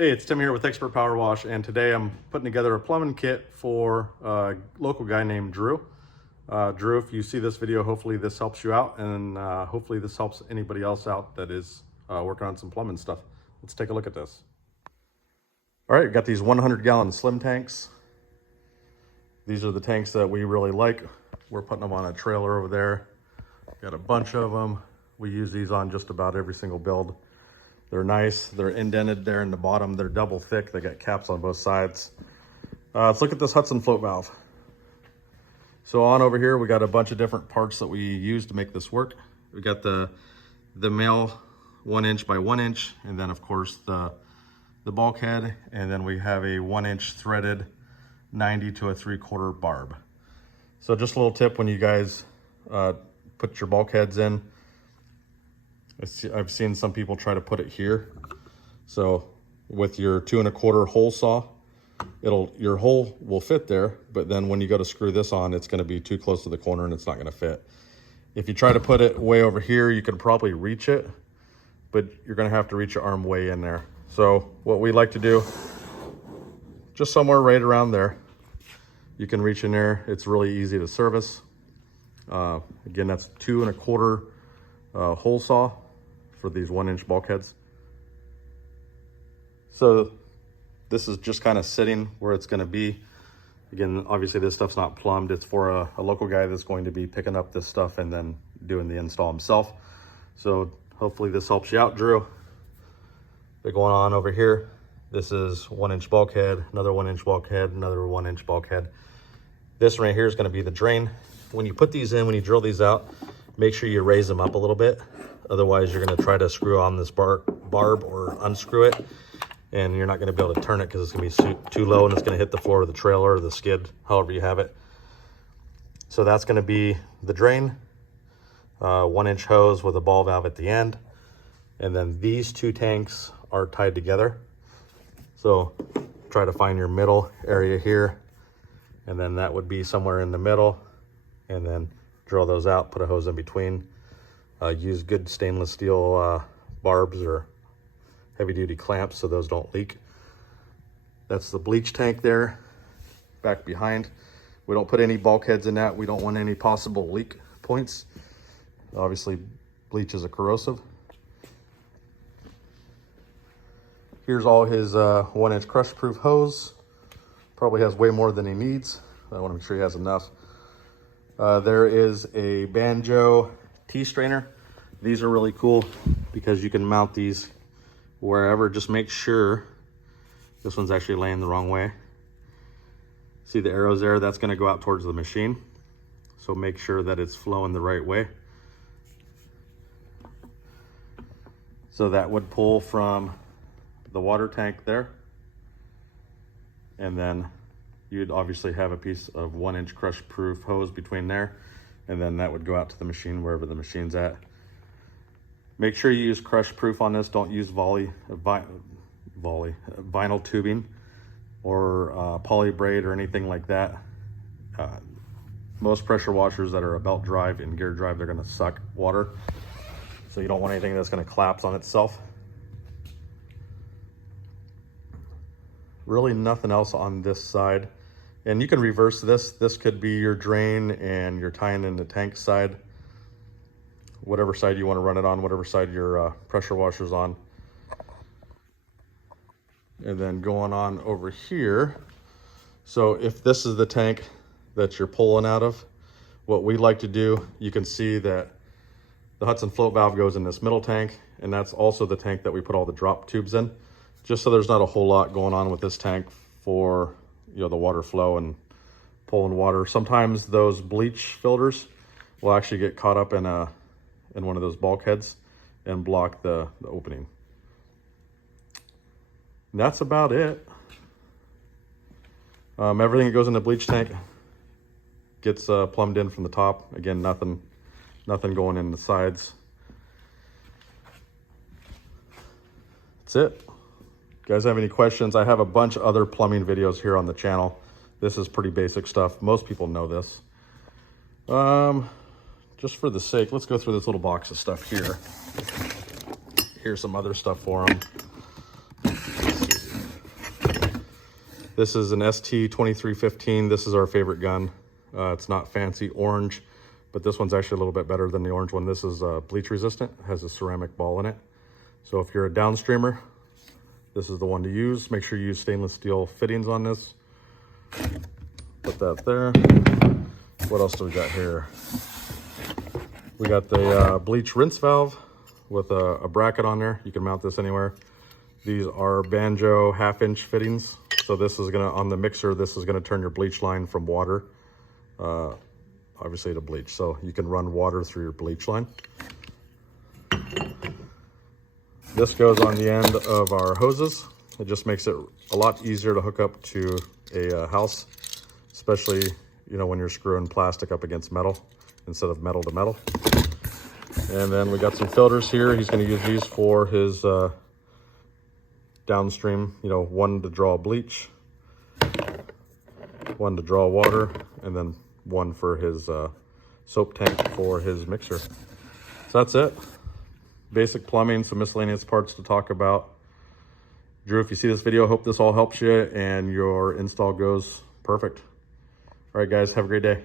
Hey, it's Tim here with Expert Power Wash, and today I'm putting together a plumbing kit for a local guy named Drew. Drew, if you see this video, hopefully this helps you out, and hopefully this helps anybody else out that is working on some plumbing stuff. Let's take a look at this. All right, got these 100-gallon slim tanks. These are the tanks that we really like. We're putting them on a trailer over there. Got a bunch of them. We use these on just about every single build. They're nice. They're indented there in the bottom. They're double thick. They got caps on both sides. Let's look at this Hudson float valve. So on over here, we got a bunch of different parts that we use to make this work. We got the male 1 inch by 1 inch, and then of course the bulkhead, and then we have a 1 inch threaded 90 to a 3/4 barb. So just a little tip when you guys put your bulkheads in. I've seen some people try to put it here. So with your 2 1/4 hole saw, your hole will fit there, but then when you go to screw this on, it's gonna be too close to the corner and it's not gonna fit. If you try to put it way over here, you can probably reach it, but you're gonna have to reach your arm way in there. So what we like to do, just somewhere right around there, you can reach in there. It's really easy to service. Again, that's 2 1/4 hole saw for these 1 inch bulkheads. So this is just kind of sitting where it's going to be. Again, obviously this stuff's not plumbed. It's for a local guy that's going to be picking up this stuff and then doing the install himself. So hopefully this helps you out, Drew. But going on over here, this is 1 inch bulkhead, another 1 inch bulkhead, another 1 inch bulkhead. This right here is going to be the drain. When you put these in, when you drill these out, make sure you raise them up a little bit. Otherwise, you're going to try to screw on this barb or unscrew it, and you're not going to be able to turn it because it's going to be too low and it's going to hit the floor of the trailer or the skid, however you have it. So that's going to be the drain, 1 inch hose with a ball valve at the end. And then these two tanks are tied together. So try to find your middle area here, and then that would be somewhere in the middle, and then drill those out, put a hose in between. Use good stainless steel barbs or heavy duty clamps so those don't leak. That's the bleach tank there, back behind. We don't put any bulkheads in that. We don't want any possible leak points. Obviously, bleach is a corrosive. Here's all his 1 inch crush proof hose. Probably has way more than he needs. I want to make sure he has enough. There is a banjo T-strainer. These are really cool because you can mount these wherever. Just make sure, this one's actually laying the wrong way. See the arrows there? That's going to go out towards the machine. So make sure that it's flowing the right way. So that would pull from the water tank there. And then you'd obviously have a piece of 1 inch crush proof hose between there, and then that would go out to the machine wherever the machine's at. Make sure you use crush proof on this. Don't use vinyl tubing or poly braid or anything like that. Most pressure washers that are a belt drive and gear drive, they're going to suck water. So you don't want anything that's going to collapse on itself. Really nothing else on this side. And you can reverse this. This could be your drain and you're tying in the tank side. Whatever side you want to run it on, whatever side your pressure washer's on. And then going on over here. So if this is the tank that you're pulling out of, what we like to do, you can see that the Hudson float valve goes in this middle tank, and that's also the tank that we put all the drop tubes in. Just so there's not a whole lot going on with this tank for, you know, the water flow and pulling water. Sometimes those bleach filters will actually get caught up in one of those bulkheads and block the opening. And that's about it. Everything that goes in the bleach tank gets plumbed in from the top. Again, nothing going in the sides. That's it. If you guys have any questions, I have a bunch of other plumbing videos here on the channel. This is pretty basic stuff. Most people know this. Just for the sake, let's go through this little box of stuff here. Here's some other stuff for them. This is an ST2315. This is our favorite gun. It's not fancy orange, but this one's actually a little bit better than the orange one. This is bleach resistant, has a ceramic ball in it. So if you're a downstreamer, this is the one to use. Make sure you use stainless steel fittings on this. Put that there. What else do we got here? We got the bleach rinse valve with a bracket on there. You can mount this anywhere. These are banjo 1/2-inch fittings. So this is gonna, on the mixer, this is gonna turn your bleach line from water, obviously to bleach. So you can run water through your bleach line. This goes on the end of our hoses. It just makes it a lot easier to hook up to a house, especially, you know, when you're screwing plastic up against metal instead of metal to metal. And then we got some filters here. He's gonna use these for his downstream, you know, one to draw bleach, one to draw water, and then one for his soap tank for his mixer. So that's it. Basic plumbing, some miscellaneous parts to talk about. Drew, if you see this video, hope this all helps you and your install goes perfect. All right, guys, have a great day.